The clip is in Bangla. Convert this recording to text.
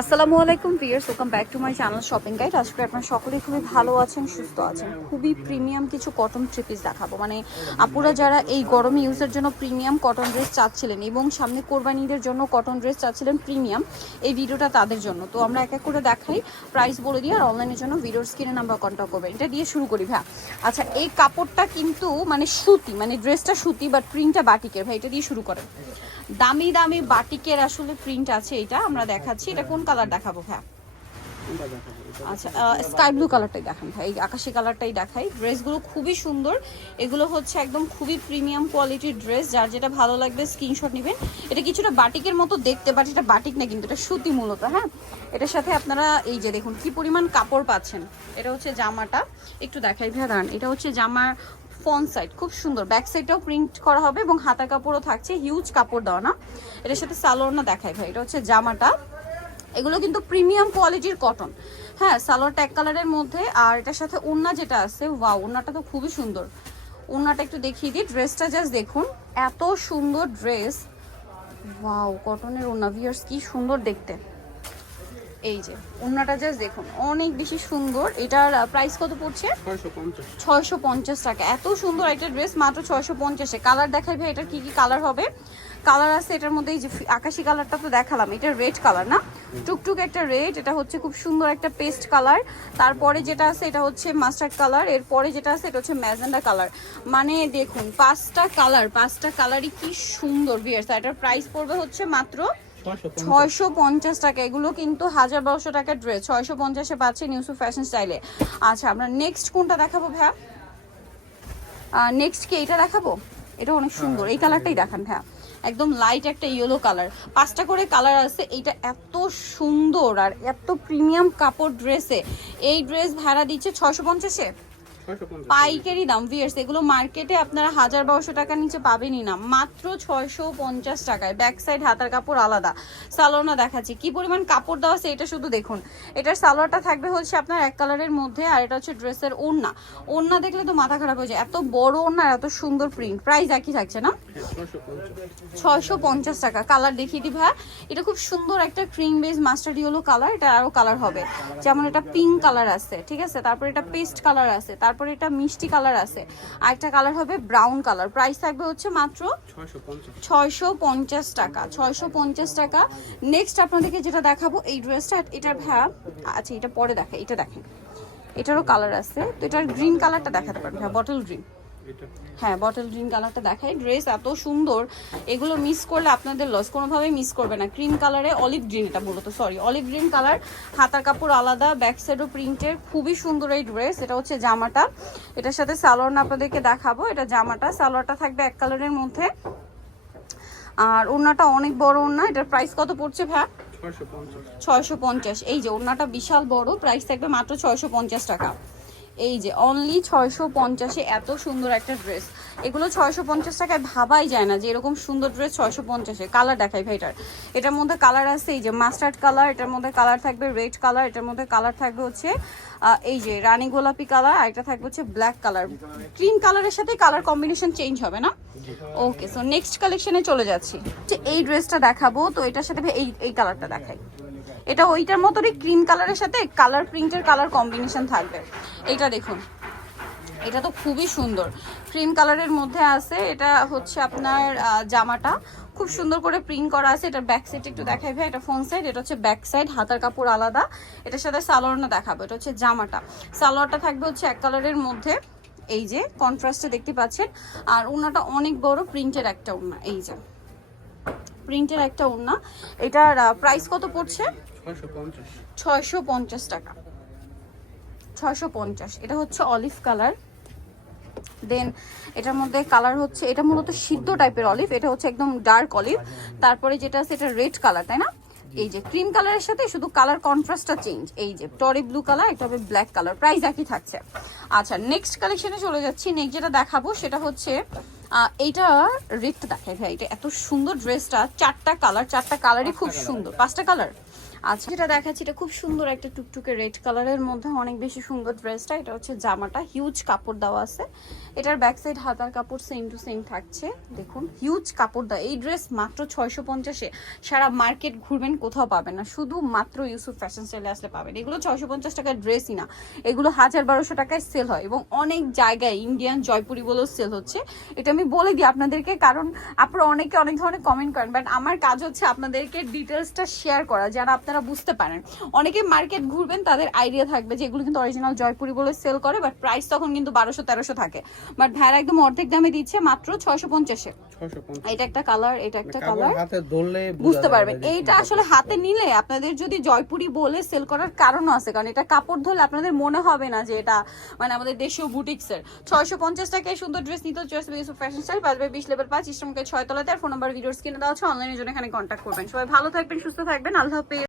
আসসালামু আলাইকুম viewers welcome back to my channel shopping guide. আজকে আপনারা সকলেই খুবই ভালো আছেন, সুস্থ আছেন। খুবই প্রিমিয়াম কিছু কটন থ্রিপিস দেখাবো। মানে আপুরা যারা এই গরমে ইউজের জন্য প্রিমিয়াম কটন ড্রেস চাচ্ছিলেন এবং সামনে কোরবানিদের জন্য কটন ড্রেস চাচ্ছিলেন প্রিমিয়াম, এই ভিডিওটা তাদের জন্য। তো আমরা এক এক করে দেখাই প্রাইস বলে দিই আর অনলাইনের জন্য ভিডিওর স্ক্রিনে নাম্বার কন্ট্যাক্ট করবেন। এটা দিয়ে শুরু করি ভাই আচ্ছা এই কাপড়টা কিন্তু মানে সুতি মানে ড্রেসটা সুতি বাট প্রিন্টটা বাটিকের ভাই, এটা দিয়ে শুরু করেন। দামি দামি বাটিকের আসলে প্রিন্ট আছে এটা, আমরা দেখাচ্ছি। এটা কোন কালার দেখাবো ভাই আচ্ছা স্কাই ব্লু কালারটাই দেখান ভাই, এই আকাশি কালারটাই দেখাই। ড্রেসগুলো খুবই সুন্দর। এগুলো হচ্ছে একদম খুবই প্রিমিয়াম কোয়ালিটির ড্রেস। যার যেটা ভালো লাগবে স্ক্রিনশট নেবেন। এটা কিছুটা বাটিকের মতো দেখতে বাট এটা বাটিক না কিন্তু, এটা সুতি মূলত হ্যাঁ? এটার সাথে আপনারা, এই যে দেখুন, কি পরিমাণ কাপড় পাচ্ছেন। এটা হচ্ছে জামাটা। একটু দেখাই ভাই দাঁড়ান। এটা হচ্ছে জামার ফ্রন্ট সাইড, খুব সুন্দর। ব্যাক সাইডটাও প্রিন্ট করা হবে এবং হাতা কাপড়ও থাকছে, হিউজ কাপড় দেওয়া না। এটার সাথে সালোয়ার না দেখাই ভাই, এটা হচ্ছে জামাটা। এগুলো কিন্তু প্রিমিয়াম কোয়ালিটির কটন। হ্যাঁ সালোয়ারটা এক কালারের মধ্যে, আর এটার সাথে ওড়না যেটা আছে, ওয়াও, ওড়নাটা তো খুবই সুন্দর। ওড়নাটা একটু দেখিয়ে দিই, ড্রেসটা জাস্ট দেখুন, এত সুন্দর ড্রেস। ওয়াও, কটনের ওড়না ভিয়ার্স কি সুন্দর দেখতে। এই যে ওড়নাটা জাস্ট দেখুন অনেক বেশি সুন্দর। এটার প্রাইস কত পড়ছে? ছয়শো পঞ্চাশ। টাকা। এত সুন্দর একটা ড্রেস মাত্র ছয়শো পঞ্চাশে কালার দেখাই ভাই এটার কি কি কালার হবে? কালার আছে এটার মধ্যে এই যে আকাশি কালারটা তো দেখালাম এটা রেড কালার না? টুকটুক একটা রেড এটা হচ্ছে খুব সুন্দর একটা পেস্ট কালার তারপরে যেটা আছে এটা হচ্ছে মাস্টার্ড কালার এরপরে যেটা আছে এটা হচ্ছে ম্যাজেন্ডা কালার মানে দেখুন পাঁচটা কালার পাঁচটা কালারই কি সুন্দর বিয়ার্স এটার প্রাইস পড়বে হচ্ছে মাত্র ছয়শো পঞ্চাশ। টাকা এগুলো কিন্তু হাজার বারোশো টাকার ড্রেস ছয়শো পঞ্চাশে পাচ্ছেন ইউসুফ ফ্যাশন স্টাইলে আচ্ছা আমরা নেক্সট কোনটা দেখাবো ভাইয়া? নেক্সট কি এটা দেখাবো? এটা অনেক সুন্দর। এই কালারটাই দেখান ভাইয়া। একদম লাইট একটা ইয়েলো কালার পাঁচটা করে কালার আছে এইটা এত সুন্দর আর এত প্রিমিয়াম কাপড় ড্রেসে এই ড্রেস ভাড়া দিচ্ছে ছশো পঞ্চাশ? পাইকারি দাম ভিয়ার্স এগুলো মার্কেটে আপনারা হাজার বারোশো টাকার নিচে পাবেনই না। মাত্র ছয়শো পঞ্চাশ টাকায়। ব্যাক সাইড হাতার কাপড় আলাদা। সালোয়ারটা দেখাচ্ছি। কি পরিমাণ কাপড় দেওয়া আছে এটা শুধু দেখুন। এটার সালোয়ারটা থাকবে হচ্ছে আপনার এক কালারের মধ্যে আর এটা হচ্ছে ড্রেসের ওড়না। ওড়না দেখলে তো মাথা খারাপ হয়ে যায়। এত বড় ওড়না আর এত সুন্দর প্রিন্ট প্রাইস একই থাকছে না? হ্যাঁ ছয়শো পঞ্চাশ। টাকা। কালার দেখিয়ে দিই ভাইয়া। এটা খুব সুন্দর একটা cream base mustard yellow colour এটা আরও কালার হবে। যেমন এটা পিঙ্ক কালার আছে ঠিক আছে? তারপর এটা পেস্ট কালার আছে। তারপর এটা মিষ্টি কালার আছে। আর একটা কালার হবে ব্রাউন কালার। প্রাইস থাকবে হচ্ছে মাত্র ছয়শো পঞ্চাশ টাকা। ছয়শো পঞ্চাশ টাকা। নেক্সট আপনাদেরকে যেটা দেখাবো, এই ড্রেসটা এটার ভ্যা আচ্ছা এটা পরে দেখা, এটা দেখেন। এটারও কালার আছে। তো এটার গ্রিন কালারটা দেখাতে পারবেন হ্যাঁ বটল গ্রিন হ্যাঁ বটল গ্রিন কালারটা দেখাই। ড্রেস এত সুন্দর। এগুলো মিস করলে আপনাদের লস কোনোভাবেই মিস করবে না। ক্রিম কালারে অলিভ গ্রিন এটা মূলত সরি অলিভ গ্রিন কালার হাতার কাপড় আলাদা ব্যাক সাইডও প্রিন্টের খুবই সুন্দর এই ড্রেস এটা হচ্ছে জামাটা। এটার সাথে সালোয়ার আপনাদেরকে দেখাবো। এটা জামাটা সালোয়ারটা থাকবে এক কালারের মধ্যে। আর ওড়নাটা অনেক বড় ওড়না। এটার প্রাইস কত পড়ছে পঞ্চাশ। ছয়শো পঞ্চাশ। এই যে ওড়নাটা বিশাল বড় প্রাইস থাকবে মাত্র ছয়শো পঞ্চাশ টাকা। এই যে অনলি ছয়শো পঞ্চাশে এত সুন্দর একটা ড্রেস এগুলো ছয়শো পঞ্চাশ টাকায় ভাবাই যায় না যে এরকম সুন্দর ড্রেস ছয়শো পঞ্চাশে। কালার দেখাই ভাইটার এটার। মধ্যে কালার আছে এই যে মাস্টার্ড কালার এটার মধ্যে কালার থাকবে রেড কালার এটার মধ্যে কালার থাকবে হচ্ছে এই যে রানী গোলাপি কালার আর এটা থাকবে হচ্ছে ব্ল্যাক কালার ক্রিম কালারের সাথে কালার কম্বিনেশন চেঞ্জ হবে না? ওকে সো নেক্সট কালেকশনে চলে যাচ্ছি। এই ড্রেসটা দেখাবো, তো এটার সাথে এই এই কালারটা দেখাই। এটা ওইটার মতোই ক্রিম কালারের সাথে কালার প্রিন্টের কালার কম্বিনেশন থাকবে। এটা দেখুন। এটা তো খুবই সুন্দর। ক্রিম কালারের মধ্যে আছে, এটা হচ্ছে আপনার জামাটা। খুব সুন্দর করে প্রিন্ট করা আছে। এটার ব্যাক সাইড একটু দেখাই ভাই, এটা ফ্রন্ট সাইড এটা হচ্ছে ব্যাক সাইড হাতার কাপড় আলাদা। এটার সাথে সালোয়ারটা দেখাবো, এটা হচ্ছে জামাটা। সালোয়ারটা থাকবে হচ্ছে এক কালারের মধ্যে। এই যে কন্ট্রাস্টে দেখতে পাচ্ছেন। আর ওনাটা অনেক বড় প্রিন্টের একটা ওনা এই যে। প্রিন্টের একটা ওড়না এটার প্রাইস কত পড়ছে? ছয়শো পঞ্চাশ। টাকা। ছয়শো পঞ্চাশ। এটা হচ্ছে অলিভ কালার দেন এটার মধ্যে কালার হচ্ছে এটা মূলত সিদ্ধ টাইপের অলিভ এটা হচ্ছে একদম ডার্ক অলিভ তারপরে যেটা আছে এটা রেড কালার তাই না? এই যে ক্রিম কালারের সাথে শুধু কালার কন্ট্রাস্টটা চেঞ্জ এই যে টরি ব্লু কালার এটা হবে ব্ল্যাক কালার প্রাইস একই থাকছে। আচ্ছা নেক্সট কালেকশনে চলে যাচ্ছি। নেক্সট যেটা দেখাবো সেটা হচ্ছে এইটা রেডটা দেখাই ভাই। এটা এত সুন্দর ড্রেসটা চারটা কালার চারটা কালারই খুব সুন্দর। পাঁচটা কালার আচ্ছা যেটা দেখাচ্ছি, এটা খুব সুন্দর একটা টুকটুকে রেড কালারের মধ্যে, অনেক বেশি সুন্দর ড্রেসটা। এটা হচ্ছে জামাটা, হিউজ কাপড় দেওয়া আছে। এটার ব্যাক সাইড হাতার কাপড় সেম টু সেম থাকছে। দেখুন, হিউজ কাপড় দেওয়া। এই ড্রেস মাত্র ছয়শো পঞ্চাশে। সারা মার্কেট ঘুরবেন, কোথাও পাবেন না। শুধু মাত্র ইউসুফ ফ্যাশন স্টাইলে আসলে পাবেন। এগুলো ছয়শো পঞ্চাশ টাকার ড্রেসই না। এগুলো হাজার বারোশো টাকায় সেল হয় এবং অনেক জায়গায় ইন্ডিয়ান জয়পুরি বলেও সেল হচ্ছে। এটা আমি বলে দিই আপনাদেরকে, কারণ আপনারা অনেকে অনেক ধরনের কমেন্ট করেন বাট আমার কাজ হচ্ছে আপনাদেরকে ডিটেলসটা শেয়ার করা। যারা আপনারা বুঝতে পারেন। অনেকে মার্কেট ঘুরবেন তাদের আইডিয়া থাকবে যে এগুলো কিন্তু অরিজিনাল জয়পুরি বলে সেল করে বাট প্রাইস তখন কিন্তু বারোশো তেরোশো থাকে। বাট ভাইরা একদম অর্ধেক দামে দিচ্ছে মাত্র ছয়শো পঞ্চাশে এটা একটা কালার এটা একটা কালার বুঝতে পারবেন। এইটা আসলে হাতে নিলে আপনাদের যদি জয়পুরি বলে সেল করার কারণও আছে কারণ এটা কাপড় ধরলে আপনাদের মনে হবে না যে এটা মানে আমাদের দেশীয় বুটিক্সের ছয়শো পঞ্চাশ টাকায় সুন্দর ড্রেস নিতে চয়েস ইউসুফ ফ্যাশন স্টাইল পাঁচ বাই বিশ লেভেল পাঁচ ইস্টমকে ছয় তলাতে। আর ফোন নাম্বার ভিডিওস কিনে দেওয়া হচ্ছে অনলাইনের জন্য এখানে কন্ট্যাক্ট করবেন। সবাই ভালো থাকবেন সুস্থ থাকবেন। আল্লাহ হাফেজ।